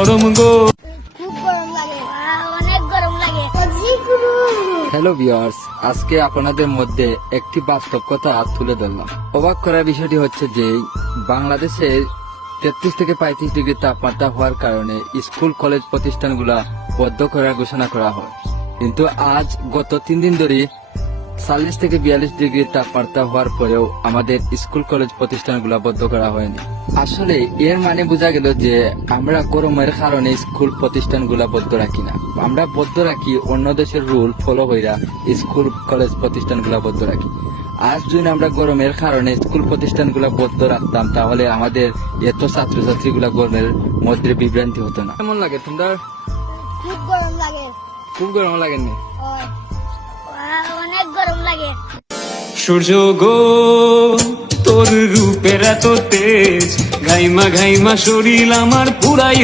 গরম গো। খুব গরম লাগে, অনেক গরম লাগে। হ্যালো ভিউয়ার্স, আজকে আপনাদের মধ্যে একটি বাস্তব কথা তুলে ধরলাম। অবাক করার বিষয়টি হচ্ছে যে বাংলাদেশে 33 থেকে 35 ডিগ্রি তাপমাত্রা হওয়ার কারণে স্কুল কলেজ প্রতিষ্ঠানগুলা বন্ধ করার ঘোষণা করা হয়, কিন্তু আজ গত 3 দিন ধরে 40 থেকে 42 ডিগ্রি তাপমাত্রা হওয়ার পরেও আমাদের স্কুল কলেজ প্রতিষ্ঠানগুলো বন্ধ করা হয়নি। আসলে এর মানে বোঝা গেল যে আমরা গরমের কারণে স্কুল প্রতিষ্ঠানগুলো বন্ধ রাখি না, আমরা বন্ধ রাখি অন্য দেশের রুল ফলো কইরা স্কুল কলেজ প্রতিষ্ঠানগুলো বন্ধ রাখি। আজ যদি আমরা গরমের কারণে স্কুল প্রতিষ্ঠানগুলো বন্ধ রাখতাম তাহলে আমাদের এত ছাত্রছাত্রীগুলা গরমের মধ্যে বিভ্রান্তি হতো না। কেমন লাগে তোমরা? খুব গরম লাগে, খুব গরম লাগেনি? অনেক গরম লাগে। সূর্য গো তোর রূপের এত তেজ, ঘাইমা ঘাইমা শরীর আমার পুরাই